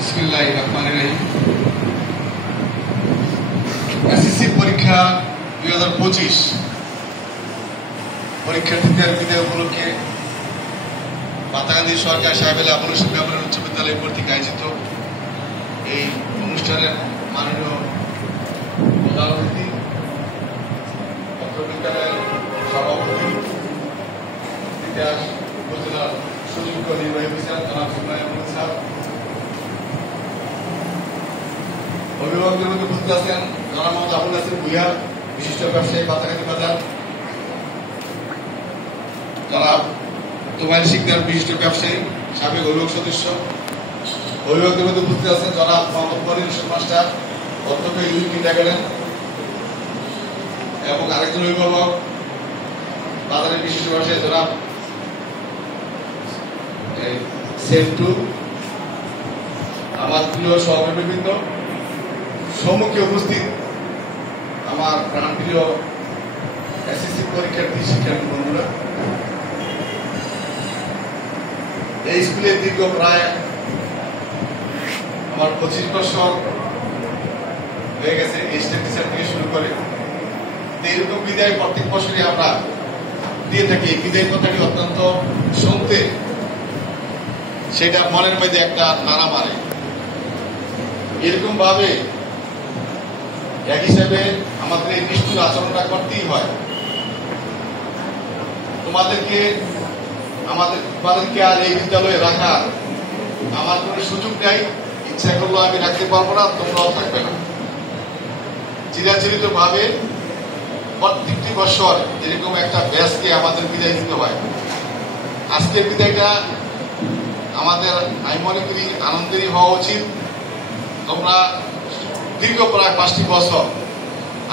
বিসমিল্লাহির রহমানির রহিম। এসএসসি পরীক্ষা 2025 পরীক্ষার্থীদের বিদায় উপলক্ষে পাতাকান্দি সরকার সাহেবের আবুল মেমোরিয়াল উচ্চ বিদ্যালয় কর্তৃক আয়োজিত এই অনুষ্ঠানের মাননীয় প্রধান অতিথি বিদ্যালয়ের সভাপতি ইতিহাস উপজেলার সুযোগ্য নির্বাহী অফিসার জনাব সুমাইয়া সাহেব, অভিভাবকদের মধ্যে উপস্থিত আছেন জনাব মোহাম্মদ আবুল নাসির ভূঁইয়া, বিশিষ্ট ব্যবসায়ী পাতাকান্দি বাজার, জনাব তোমাইল শিকদার, বিশিষ্ট ব্যবসায়ী সাবেক অভিভাবক সদস্য। অভিভাবকদের মধ্যে উপস্থিত আছেন জনাব মোহাম্মদ মনির মাস্টার, অধ্যক্ষ ইউজি কিন্ডারগার্টেন, এবং আরেকজন অভিভাবক বাজারের বিশিষ্ট ব্যবসায়ী জনাব সেন্টু। আমার প্রিয় সহকর্মীবৃন্দ, সম্মুখে উপস্থিত আমার প্রাণপ্রিয় এসএসসি পরীক্ষার্থী শিক্ষার্থী বন্ধুরা, এই স্কুলে দীর্ঘ প্রায় আমার 25 বছর হয়ে গেছে, স্টেট টিচার থেকে শুরু করে। এরকম বিদায় প্রত্যেক বছরই আমরা দিয়ে থাকি। এই বিদায় কথাটি অত্যন্ত শুনতে সেটা মনের মধ্যে একটা নাড়া মারে। এরকম ভাবে এক হিসাবে আমাদের এই নিষ্ঠুর আচরণটা করতেই হয়। তোমাদেরকে আর এই বিদ্যালয়ে রাখার আমার কোনো সুযোগ নেই। ইচ্ছা করলো আমি রাখতে পারবো না, তোমরাও থাকবে না। চিরাচরিত ভাবে প্রত্যেকটি বছর এরকম একটা ব্যাচকে আমাদের বিদায় দিতে হয়। আজকের বিদায়টা আমাদের আমি মনে করি আনন্দেরই হওয়া উচিত। তোমরা দীর্ঘ প্রায় 5টি বছর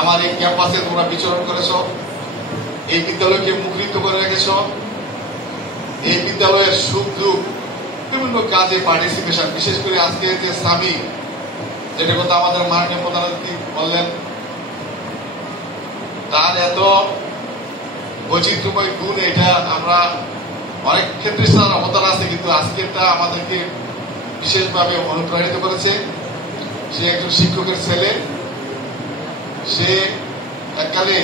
আমার এই ক্যাম্পাসে তোমরা বিচরণ করেছ, এই বিদ্যালয়কে মুখরিত করে রেখেছ, এই বিদ্যালয়ের সুখ দুঃখ বিভিন্ন কাজে পার্টিসিপেশন, বিশেষ করে আজকে যে স্বামী যেটা কথা আমাদের মাননীয় প্রধান অতিথি বললেন, তার এত বৈচিত্র্যময় গুণ, এটা আমরা অনেক ক্ষেত্রে অবদান আছে, কিন্তু আজকেরটা আমাদেরকে বিশেষভাবে অনুপ্রাণিত করেছে। সে একজন শিক্ষকের ছেলে, সে এককালে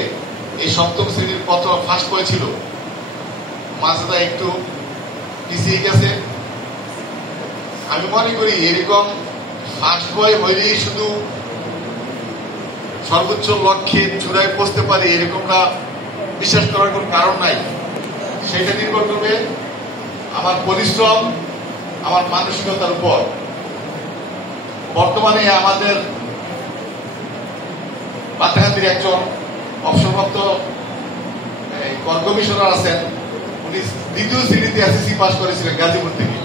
এই 7ম শ্রেণীর ফার্স্ট বয় ছিল, মাঝে একটু পিছিয়ে গেছে। আমি মনে করি এরকম ফার্স্ট বয় হইলেই শুধু সর্বোচ্চ লক্ষ্যে চূড়ায় পৌঁছতে পারে এরকমটা বিশ্বাস করার কোন কারণ নাই। সেটা নির্ভর করবে আমার পরিশ্রম, আমার মানসিকতার উপর। বর্তমানে আমাদের পাতাকান্দির একজন অবসরপ্রাপ্ত কর কমিশনার আছেন, উনি 2য় শ্রেণীতে এসএসসি পাস করেছিলেন গাজীপুর থেকে।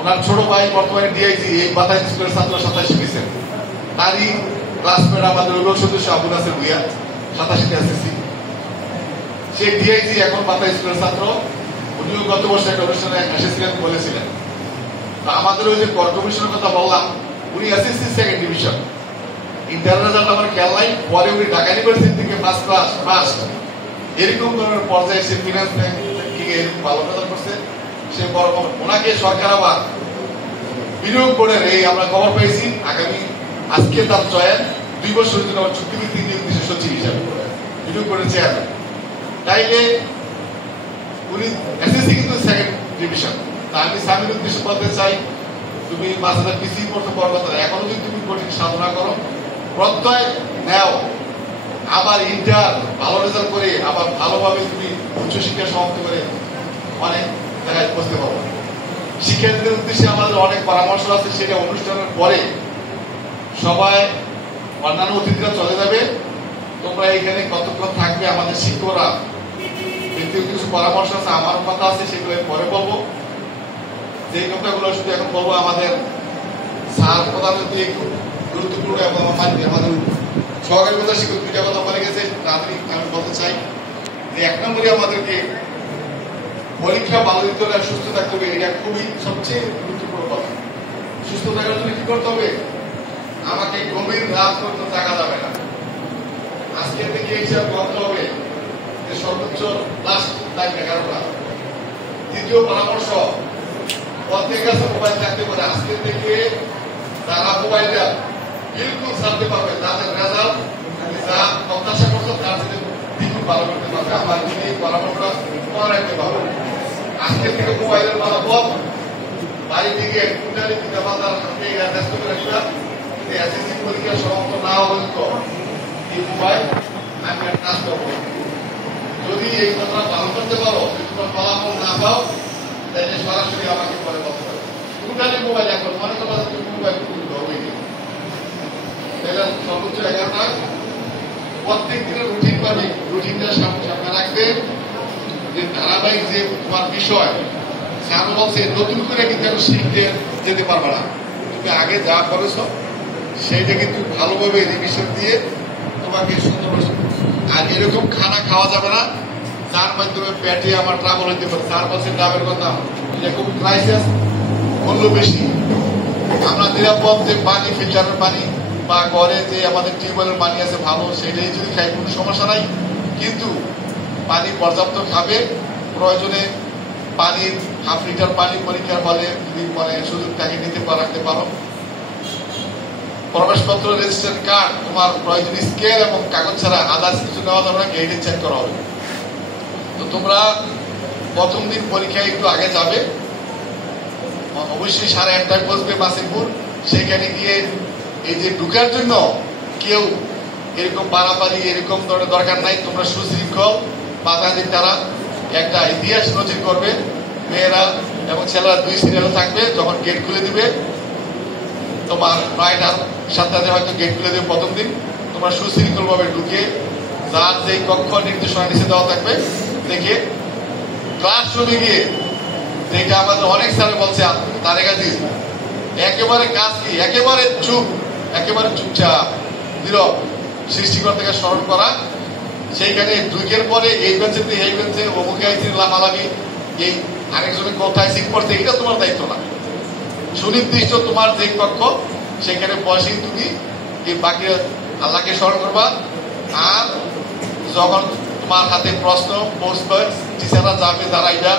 ওনার ছোট ভাই বর্তমানে ডিআইজি এই বাতাই স্কুলের ছাত্র 87 পেয়েছেন। তারই ক্লাসমেট আমাদের অভিভাবক সদস্য আবুল নাসির ভূঁইয়া, 87তে এসএসসি। সে ডিআইজি এখন বাতাই স্কুলের ছাত্র। উনিও গত বছর একটা অনুষ্ঠানে এসেছিলেন, বলেছিলেন। আমাদের ওই যে কর কমিশনের কথা বললাম, উনি SSC 2nd division, inter result আমার খেয়াল নাই, পরে উনি ঢাকা ইউনিভার্সিটি থেকে ফার্স্ট এরকম ধরনের পর্যায়ে সে ফিনান্স ব্যাংক থেকে এরকম ভালো রেজাল্ট করছে। সে বড় ওনাকে সরকার আবার বিনিয়োগ বোর্ডের এই আমরা খবর পেয়েছি আগামী আজকে তার চয়ন 2 বছরের জন্য চুক্তিভিত্তিক নিয়োগ দিচ্ছে সচিব হিসাবে, বিনিয়োগ বোর্ডের চেয়ারম্যান। তাইলে উনি এসএসসি কিন্তু 2nd ডিভিশন। তা আমি স্বামীর উদ্দেশ্যে বলতে চাই, তুমি 5,000 পিছিয়ে পড়তে পারবো না, এখনো যদি তুমি কঠিন সাধনা করো, প্রত্যয় নেও, আবার ইন্টার ভালো রেজাল্ট করে আবার ভালোভাবে তুমি উচ্চশিক্ষা সমাপ্ত করে অনেক জায়গায় পৌঁছতে পারবো। শিক্ষার্থীদের উদ্দেশ্যে আমাদের অনেক পরামর্শ আছে, সেটা অনুষ্ঠানের পরে সবাই অন্যান্য অতিথিরা চলে যাবে। তোমরা এখানে কতক্ষণ থাকবে, আমাদের শিক্ষকরা ব্যক্তিগত কিছু পরামর্শ আছে, আমার কথা আছে, সেগুলো পরে বলবো। যে কথাগুলো শুধু এখন বলবো, আমাদের স্যার প্রধান একটু গুরুত্বপূর্ণ এবং আমাদের সহকারী প্রধান শিক্ষক 2টা কথা বলে গেছে, তাড়াতাড়ি আমি বলতে চাই যে 1 নম্বরে আমাদেরকে পরীক্ষা ভালো দিতে হলে সুস্থ থাকতে হবে। এটা খুবই সবচেয়ে গুরুত্বপূর্ণ কথা। সুস্থ থাকার জন্য কি করতে হবে? আমাকে গভীর রাত পর্যন্ত থাকা যাবে না। আজকে থেকে হিসাব করতে হবে যে সর্বোচ্চ লাস্ট টাইম 11টা। দ্বিতীয় পরামর্শ, প্রত্যেক কাছে মোবাইল থাকতে পারে। আজকে থেকে যারা মোবাইলটা বিলকুল ছাড়তে পারবে তাদের রেজাল্ট যা প্রত্যাশা করছো তার সাথে দ্বিগুণ ভালো করতে পারবে। আমার যদি এই পরামর্শটা তোমার একটা ভালো আজকে থেকে মোবাইলের মালাপথ বাড়ি থেকে কুটারি পিতা মাতার হাতে ব্যস্ত করে রাখবা। এসএসসি পরীক্ষা সমাপ্ত না পর্যন্ত এই মোবাইল আমি কাজ করবো। যদি এই কথা ভালো করতে পারো, তোমার ফলাফল না পাও, তাহলে সরাসরি আমাকে পরে বলতে পারো। কুটারি মোবাইল এখন মনে করো তুমি মোবাইল খুলতে হবে, তাহলে সর্বোচ্চ 11টা প্রত্যেক দিনের রুটিন পাবে। রুটিনটা সামনে রাখবে যে ধারাবাহিক যে তোমার বিষয় স্যার বলছে নতুন করে কিন্তু এখন শিখতে যেতে পারবে না। তুমি আগে যা করেছ সেইটা কিন্তু ভালোভাবে রিভিশন দিয়ে তোমাকে সুন্দর। আর এরকম খানা খাওয়া যাবে না যার মাধ্যমে পেটে আমার ট্রাবল হইতে পারে। 4% ডাবের কথা এরকম ক্রাইসিস মূল্য বেশি। আমরা নিরাপদ যে পানি, ফিল্টারের পানি বা ঘরে যে আমাদের টিউবওয়েলের পানি আছে ভালো, সেটাই যদি খাই কোনো সমস্যা নাই। কিন্তু পানি পর্যাপ্ত খাবে। প্রয়োজনে পানির হাফ লিটার পানি পরীক্ষার ফলে যদি মানে সুযোগ তাকে রাখতে পারো। প্রবেশপত্র, রেজিস্ট্রেশন কার্ড, তোমার প্রয়োজনীয় স্কেল এবং কাগজ ছাড়া আদার্স কিছু নেওয়া যাবে না, গেটে চেক করা হবে। তো তোমরা প্রথম দিন পরীক্ষায় একটু আগে যাবে, অবশ্যই 8:30টায় বসবে মাসিমপুর। সেখানে গিয়ে এই যে ঢুকার জন্য কেউ এরকম পারাপারি এরকম ধরনের দরকার নাই। তোমরা সুশৃঙ্খল পাতাদিন তারা একটা ইতিহাস নজির করবে। মেয়েরা এবং ছেলেরা 2 সিরিয়ালে থাকবে। যখন গেট খুলে দিবে তোমার 9টা 7টাতে হয়তো গেট খুলে দেবে প্রথম দিন। তোমরা সুশৃঙ্খল ভাবে ঢুকে যার যে কক্ষ নির্দেশনা নিচে দেওয়া থাকবে দেখে ক্লাসরুমে গিয়ে, যেটা আমাদের অনেক স্যারে বলছে তারে কাছে একেবারে কাজ কি একেবারে চুপচাপ নীরব সৃষ্টিকর্তাকে স্মরণ করা। সেইখানে ঢুকের পরে এই বেঞ্চে এই বেঞ্চে অমুকে আইসি লামালামি, এই আরেকজনের কোথায় সিট পড়ছে, এটা তোমার দায়িত্ব না। সুনির্দিষ্ট তোমার যে কক্ষ সেখানে বসেই তুমি এই বাকি আল্লাহকে স্মরণ করবা। আর যখন তোমার হাতে প্রশ্ন পৌঁছবে, টিচাররা যাবে দাঁড়াইবা,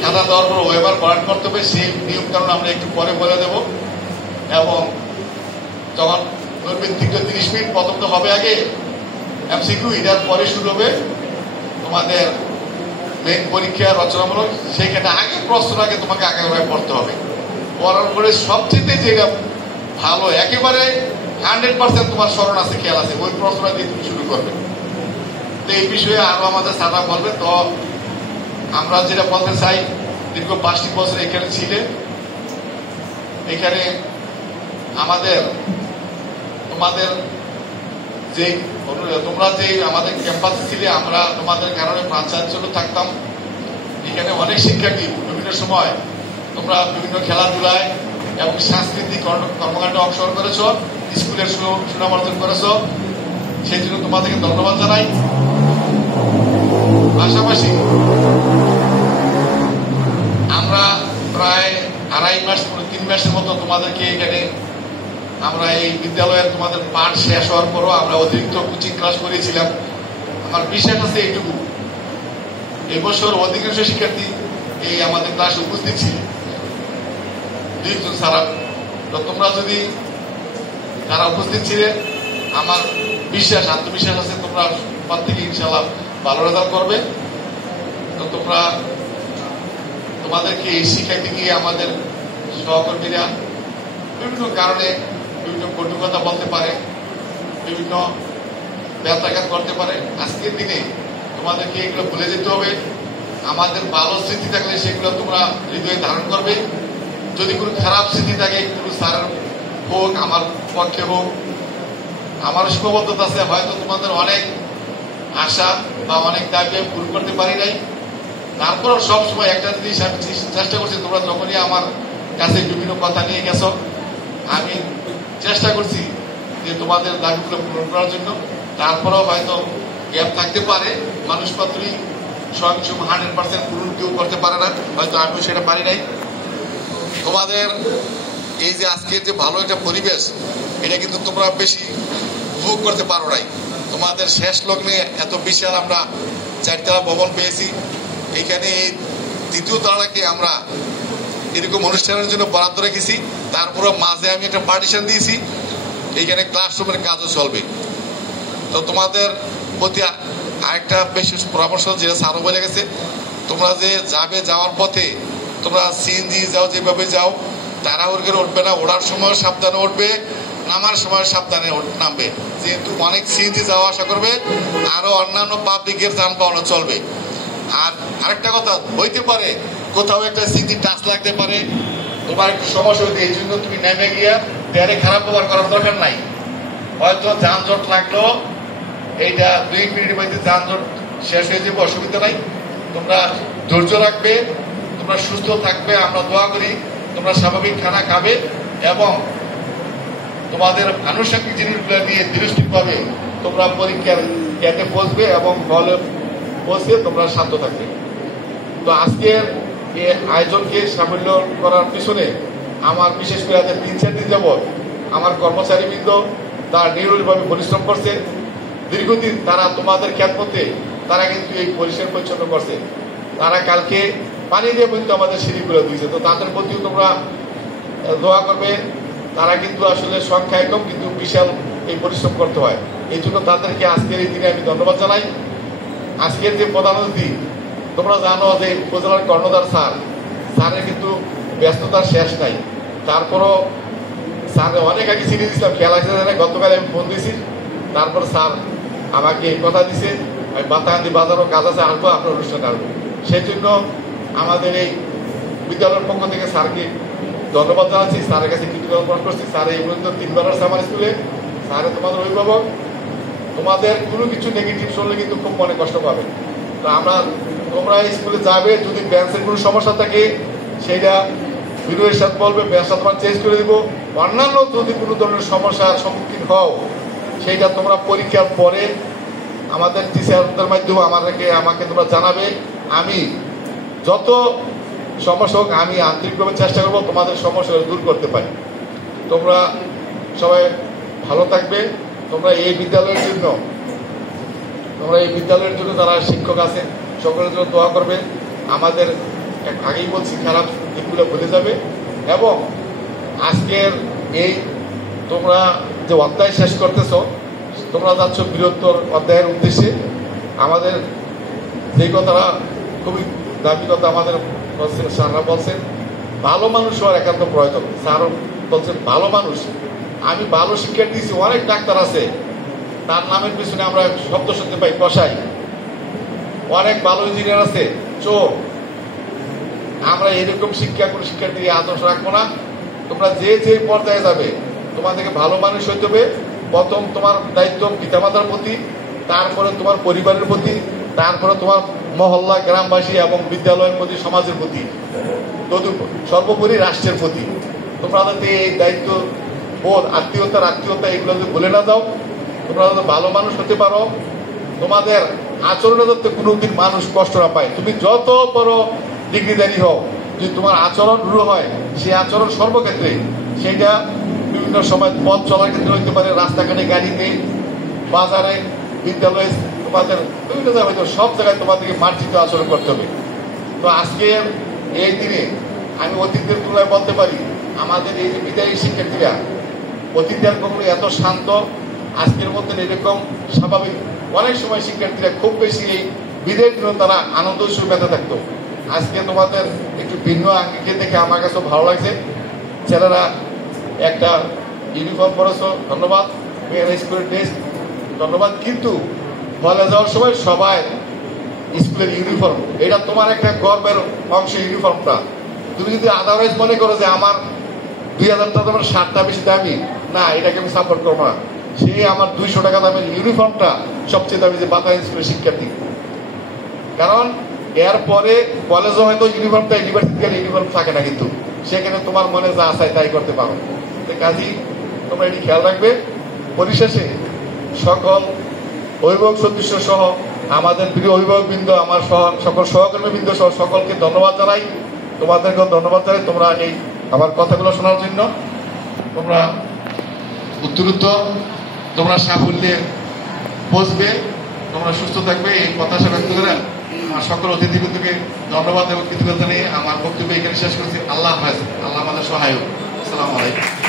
খাতা দেওয়ার পর ওয়েবার ভরাট করতে হবে। সেই নিয়ম কারণ আমরা একটু পরে বলে দেব। এবং যখন ধরবেন 30 মিনিট প্রথম তো হবে আগে এমসিকিউ, এটার পরে শুরু হবে তোমাদের মেইন পরীক্ষা রচনামূলক। সেখানে আগে প্রশ্ন আগে তোমাকে আগে পড়তে হবে। পড়ার পরে সবচেয়ে যেটা ভালো একেবারে 100% তোমার স্মরণ আছে, খেয়াল আছে, ওই প্রশ্নটা দিয়ে তুমি শুরু করবে। তো এই বিষয়ে আরো আমাদের স্যাররা বলবে। তো আমরা যেটা বলতে চাই, দীর্ঘ 5টি বছর এখানে ছিলে, এখানে আমাদের তোমাদের যে তোমরা যে আমাদের ক্যাম্পাসে ছিলে, আমরা তোমাদের কারণে 5-4 থাকতাম। এখানে অনেক শিক্ষার্থী বিভিন্ন সময় তোমরা বিভিন্ন খেলাধুলায় এবং সাংস্কৃতিক কর্মকাণ্ডে অংশগ্রহণ করেছ, স্কুলের সুনাম অর্জন করেছ, সেই জন্য তোমাদেরকে ধন্যবাদ জানাই। পাশাপাশি আমরা প্রায় 2.5 মাস 3 মাসের মতো তোমাদেরকে এখানে আমরা এই বিদ্যালয়ের তোমাদের পাঠ শেষ হওয়ার পরও আমরা অতিরিক্ত কোচিং ক্লাস করিয়েছিলাম। আমার বিশ্বাস আছে এইটুকু, এবছর অধিকাংশ শিক্ষার্থী এই আমাদের ক্লাসে উপস্থিত ছিল। সারা তো তোমরা যদি যারা উপস্থিত ছিলেন, আমার বিশ্বাস আত্মবিশ্বাস আছে তোমরা প্রত্যেকে ইনশাআল্লাহ ভালো রেজাল্ট করবে। তো তোমরা তোমাদেরকে এই শিক্ষার্থী গিয়ে আমাদের সহকর্মীরা বিভিন্ন কারণে বিভিন্ন কটু কথা বলতে পারে, বিভিন্ন ব্যথাঘাত করতে পারে। আজকের দিনে তোমাদেরকে এগুলো ভুলে যেতে হবে। আমাদের ভালো স্মৃতি থাকলে সেগুলো তোমরা হৃদয়ে ধারণ করবে। যদি কোনো খারাপ স্মৃতি থাকে, কোনো স্যারের হোক আমার পক্ষে হোক, আমার সীমাবদ্ধতা আছে, হয়তো তোমাদের অনেক আশা বা অনেক দাবি আমি পূরণ করতে পারি নাই। তারপরেও সবসময় একটা জিনিস আমি চেষ্টা করছি, তোমরা যখনই আমার কাছে বিভিন্ন কথা নিয়ে গেছো, আমি চেষ্টা করছি যে তোমাদের দাবিগুলো পূরণ করার জন্য। তারপরেও হয়তো গ্যাপ থাকতে পারে, মানুষ মাত্রই স্বয়ংসম 100% পূরণ কেউ করতে পারে না, হয়তো আমিও সেটা পারি নাই। তোমাদের এই যে আজকের যে ভালো একটা পরিবেশ, এটা কিন্তু তোমরা বেশি উপভোগ করতে পারো নাই। তোমাদের শেষ লগ্নে এত বিশাল আমরা 4 তলা ভবন পেয়েছি। এইখানে এই 3য় তলাকে আমরা এরকম অনুষ্ঠানের জন্য বরাদ্দ রেখেছি। তারপরে মাঝে আমি একটা পার্টিশন দিয়েছি, এইখানে ক্লাসরুমের কাজও চলবে। তো তোমাদের প্রতি আরেকটা বিশেষ পরামর্শ, যেটা স্যারও বলে গেছে, তোমরা যে যাবে, যাওয়ার পথে তোমরা সিএনজি যাও, যেভাবে যাও তাড়াহুড়ো করে উঠবে না, ওঠার সময় সাবধানে উঠবে, নামার সময় সাবধানে নামবে, যেহেতু অনেক সিএনজি যাওয়া আসা করবে, আরও অন্যান্য পাবলিকের যানবাহনও চলবে। আর আরেকটা কথা, হইতে পারে কোথাও একটা সিএনজি টাচ লাগতে পারে, তোমার একটু সমস্যা হইতে, এই জন্য তুমি নেমে গিয়া ট্যারে খারাপ ব্যবহার করার দরকার নাই। হয়তো যানজট লাগলো, এইটা 2 মিনিটের মধ্যে যানজট শেষ হয়ে যাবে, অসুবিধা নাই। তোমরা ধৈর্য রাখবে, তোমরা সুস্থ থাকবে, আমরা দোয়া করি তোমরা স্বাভাবিক খানা খাবে এবং তোমাদের আনুষঙ্গিক জিনিসগুলো নিয়ে দৃষ্টিভাবে তোমরা পরীক্ষার কেন্দ্রে পৌঁছবে এবং হলে পৌঁছে তোমরা শান্ত থাকবে। তো আজকের এই আয়োজনকে সাফল্য করার পিছনে আমার বিশেষ করে 3-4 দিন যাবৎ আমার কর্মচারীবৃন্দ তারা নিরলসভাবে পরিশ্রম করছে। দীর্ঘদিন তারা তোমাদের খেদমতে তারা কিন্তু এই পরিষ্কার পরিচ্ছন্ন করছে। তারা কালকে পানি দিয়ে কিন্তু আমাদের সিঁড়িগুলো দিয়েছে। তো তাদের প্রতিও তোমরা দোয়া করবে। তারা কিন্তু আসলে সংখ্যায় কম, কিন্তু বিশাল এই পরিশ্রম করতে হয়। এই জন্য তাদেরকে আজকের এই দিনে আমি ধন্যবাদ জানাই। আজকের যে প্রধান অতিথি, তোমরা জানো যে উপজেলার কর্ণধার স্যারের কিন্তু ব্যস্ততার শেষ নাই। তারপরও স্যার অনেক আগে চিনি দিয়েছিলাম, খেয়াল আছে গতকাল আমি ফোন দিয়েছি। তারপর স্যার আমাকে কথা দিছে, আমি বাতাহান্দি বাজারও কাজ আছে, আসবো, আপনার অনুষ্ঠানে আসবো। সেই জন্য আমাদের এই বিদ্যালয়ের পক্ষ থেকে স্যারকে ধন্যবাদ জানাচ্ছি, স্যারের কাছে কৃতজ্ঞতা প্রকাশ করছি। স্যার এই পর্যন্ত 3 বার আসছে আমার স্কুলে। স্যারে তোমাদের অভিভাবক, তোমাদের কোনো কিছু নেগেটিভ শুনলে কিন্তু খুব মনে কষ্ট পাবে। তো তোমরা স্কুলে যাবে, যদি ব্যান্সের কোনো সমস্যা থাকে সেইটা বিরোধের সাথে বলবে, ব্যাংকটা তোমার চেঞ্জ করে দিব। অন্যান্য যদি কোনো ধরনের সমস্যার সম্মুখীন হও, সেইটা তোমরা পরীক্ষার পরে আমাদের টিচারদের মাধ্যমে আমাকে তোমরা জানাবে। আমি যত সমস্যা হোক, আমি আন্তরিকভাবে চেষ্টা করবো তোমাদের সমস্যা দূর করতে পারি। তোমরা সবাই ভালো থাকবে। তোমরা এই বিদ্যালয়ের জন্য যারা শিক্ষক আছে সকলের জন্য দোয়া করবে। আমাদের আগেই বলছি, খারাপ দিকগুলো ভুলে যাবে এবং আজকের এই তোমরা যে অধ্যায় শেষ করতেছ, তোমরা যাচ্ছ বৃহত্তর অধ্যায়ের উদ্দেশ্যে। আমাদের যে কথাটা খুবই দাবি কথা আমাদের স্যাররা বলছেন, ভালো মানুষ হওয়ার একান্ত প্রয়োজন। স্যার বলছেন ভালো মানুষ। আমি ভালো শিক্ষা দিয়েছি, অনেক ডাক্তার আছে তার নামের পিছনে আমরা শব্দ শুনতে পাই কসাই, অনেক ভালো ইঞ্জিনিয়ার আছে চোর। আমরা এরকম কোনো শিক্ষার্থী আদর্শ রাখবো না। তোমরা যে পর্যায়ে যাবে, তোমাদেরকে ভালো মানুষ হইতে হবে। প্রথম তোমার দায়িত্ব পিতামাতার প্রতি, তারপরে তোমার পরিবারের প্রতি, তারপরে তোমার মহল্লা, গ্রামবাসী এবং বিদ্যালয়ের প্রতি, সমাজের প্রতি, সর্বোপরি রাষ্ট্রের প্রতি। তোমরা যাতে এই দায়িত্ব বোধ, আত্মীয়তা এগুলো যদি ভুলে না যাও, তোমরা যাতে ভালো মানুষ হতে পারো। তোমাদের আচরণে যাতে কোনোদিন মানুষ কষ্ট না পায়। তুমি যত বড় ডিগ্রিধারী হও, যদি তোমার আচরণ রূঢ় হয়, সেই আচরণ সর্বক্ষেত্রে, সেটা বিভিন্ন সময় পথ চলার ক্ষেত্রে হইতে পারে, রাস্তাঘাটে, গাড়িতে, বাজারে, বিদ্যালয়ে, তোমাদের বিভিন্ন জায়গায় হয়তো সব জায়গায় তোমাদেরকে মার্জিত আচরণ করতে হবে। তো আজকে এই দিনে আমি অতীতের তুলনায় বলতে পারি, আমাদের এই যে বিদায়ী শিক্ষার্থীরা অতীতের কখনো এত শান্ত, আজকের মধ্যে এরকম স্বাভাবিক। অনেক সময় শিক্ষার্থীরা খুব বেশি এই বিদায়ের জন্য তারা আনন্দ সুখে থাকতো। আজকে তোমাদের একটু ভিন্ন আঙ্গিকে দেখে আমার কাছে ভালো লাগছে। ছেলেরা একটা ইউনিফর্ম পরেছো, ধন্যবাদ। মেয়েরা স্কুলের ড্রেস, ধন্যবাদ। কিন্তু বলে যাওয়ার সময় সবাই স্কুলের ইউনিফর্ম, এটা তোমার একটা গর্বের অংশ। ইউনিফর্মটা তুমি যদি আদারওয়াইজ মনে করো যে আমার 2000 টাকা দামের শার্টটা বেশি দামি, না, এটাকে আমি সাপোর্ট করবো না। সে আমার 200 টাকা দামের ইউনিফর্মটা সবচেয়ে দামি, যে বাতাস স্কুলের শিক্ষার্থী। কারণ এরপরে কলেজে হয়তো ইউনিফর্মটা, ইউনিভার্সিটির ইউনিফর্ম থাকে না, কিন্তু সেখানে তোমার মনে যা আসায় তাই করতে পারো। কাজেই তোমরা এটি খেয়াল রাখবে। পরিশেষে সকল অভিভাবক সদস্য সহ আমাদের প্রিয় অভিভাবকবৃন্দ, আমার সকল সহকর্মীবৃন্দ সহ সকলকে ধন্যবাদ জানাই। তোমাদেরকেও ধন্যবাদ জানাই তোমরা এই আমার কথাগুলো শোনার জন্য। তোমরা উত্তরোত্তর তোমরা সাফল্যে পৌঁছবে, তোমরা সুস্থ থাকবে, এই প্রত্যাশা ব্যক্ত করে সকল অতিথিবৃন্দকে ধন্যবাদ এবং কৃতজ্ঞতা নিয়ে আমার বক্তব্য এখানে শেষ করছি। আল্লাহ হাফেজ। আল্লাহ আমাদের সহায়ক। আসসালামু আলাইকুম।